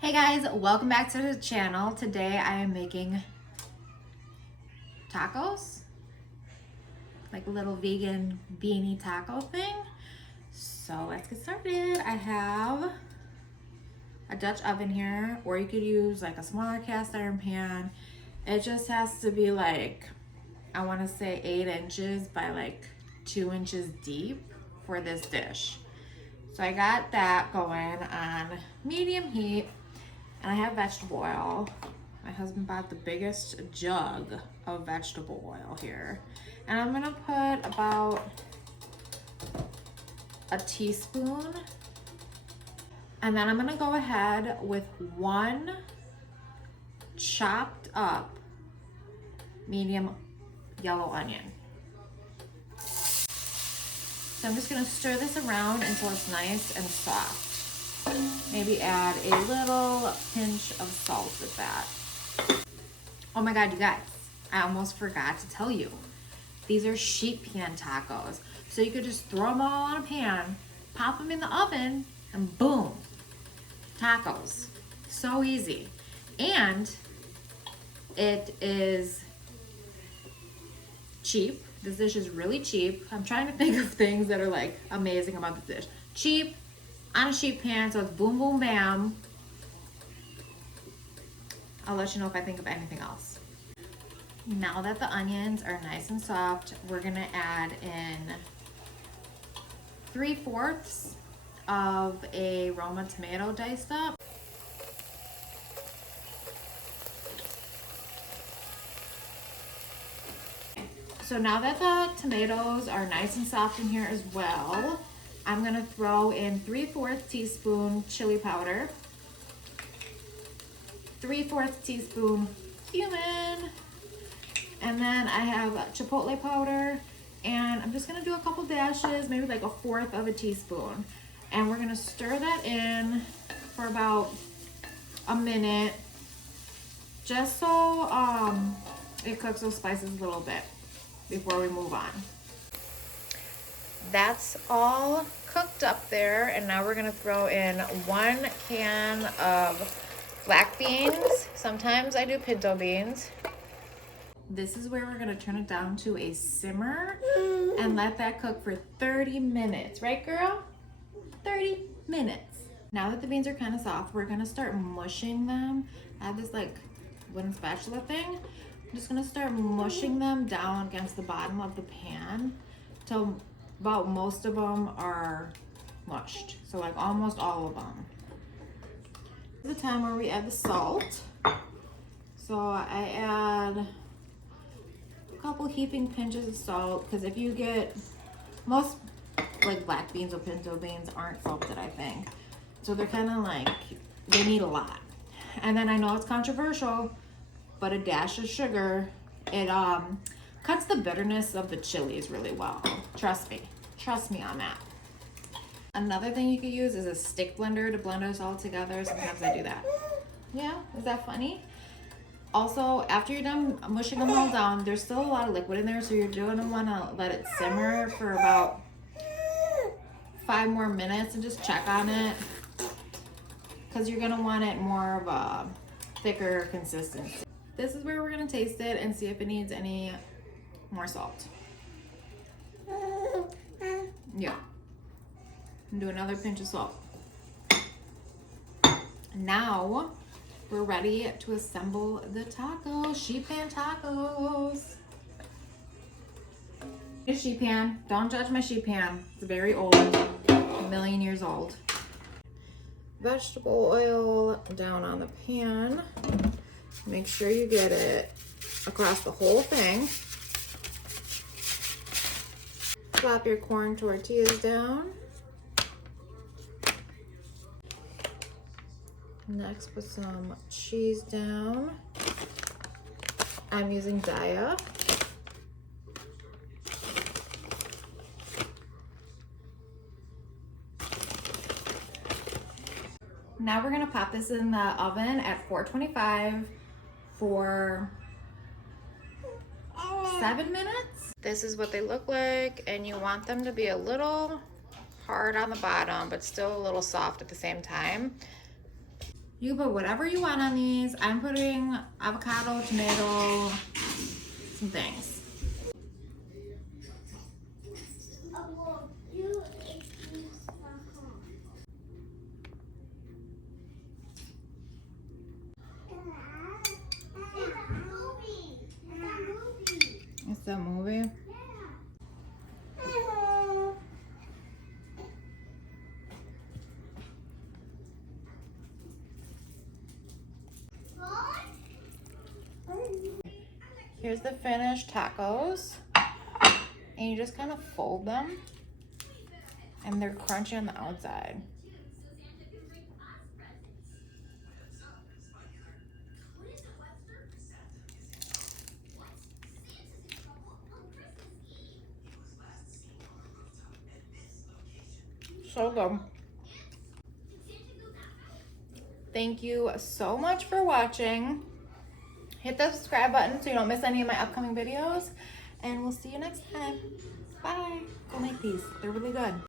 Hey guys, welcome back to the channel. Today I am making tacos, like a little vegan beanie taco thing. So let's get started. I have a Dutch oven here, or you could use like a smaller cast iron pan. It just has to be like, I want to say 8 inches by like 2 inches deep for this dish. So I got that going on medium heat. And I have vegetable oil. My husband bought the biggest jug of vegetable oil here. And I'm gonna put about a teaspoon. And then I'm gonna go ahead with 1 chopped up medium yellow onion. So I'm just gonna stir this around until it's nice and soft. Maybe add a little pinch of salt with that. Oh my God, you guys, I almost forgot to tell you. These are sheet pan tacos. So you could just throw them all on a pan, pop them in the oven, and boom, tacos. So easy. And it is cheap. This dish is really cheap. I'm trying to think of things that are like amazing about this dish. Cheap, on a sheet pan, so it's boom, boom, bam. I'll let you know if I think of anything else. Now that the onions are nice and soft, we're gonna add in 3/4 of a Roma tomato diced up. So now that the tomatoes are nice and soft in here as well, I'm gonna throw in 3/4 teaspoon chili powder, 3/4 teaspoon cumin, and then I have chipotle powder, and I'm just gonna do a couple dashes, maybe like 1/4 of a teaspoon. And we're gonna stir that in for about a minute, just so it cooks those spices a little bit before we move on. That's all cooked up there, and now we're gonna throw in 1 can of black beans. Sometimes I do pinto beans. This is where we're gonna turn it down to a simmer and let that cook for 30 minutes. Right, girl? 30 minutes. Now that the beans are kind of soft, we're gonna start mushing them. I have this like wooden spatula thing. I'm just gonna start mushing them down against the bottom of the pan till about most of them are mushed. So like almost all of them. This is the time where we add the salt. So I add a couple heaping pinches of salt, because if you get, most like black beans or pinto beans aren't salted, I think. So they're kind of like, they need a lot. And then I know it's controversial, but a dash of sugar, it cuts the bitterness of the chilies really well. Trust me on that. Another thing you could use is a stick blender to blend us all together. Sometimes I do that. Yeah, is that funny? Also, after you're done mushing them all down, there's still a lot of liquid in there, so you're gonna wanna let it simmer for about 5 more minutes and just check on it, because you're gonna want it more of a thicker consistency. This is where we're gonna taste it and see if it needs any more salt. Yeah. And do another pinch of salt. Now we're ready to assemble the tacos, sheet pan tacos. A sheet pan. Don't judge my sheet pan. It's very old, a million years old. Vegetable oil down on the pan. Make sure you get it across the whole thing. Slap your corn tortillas down. Next, put some cheese down. I'm using Daiya. Now we're gonna pop this in the oven at 425 for 7 minutes. This is what they look like, and you want them to be a little hard on the bottom, but still a little soft at the same time. You can put whatever you want on these. I'm putting avocado, tomato, some things. It's that movie. Here's the finished tacos. And you just kind of fold them. And they're crunchy on the outside. So good. Thank you so much for watching. Hit the subscribe button so you don't miss any of my upcoming videos. And we'll see you next time. Bye. Go make these. They're really good.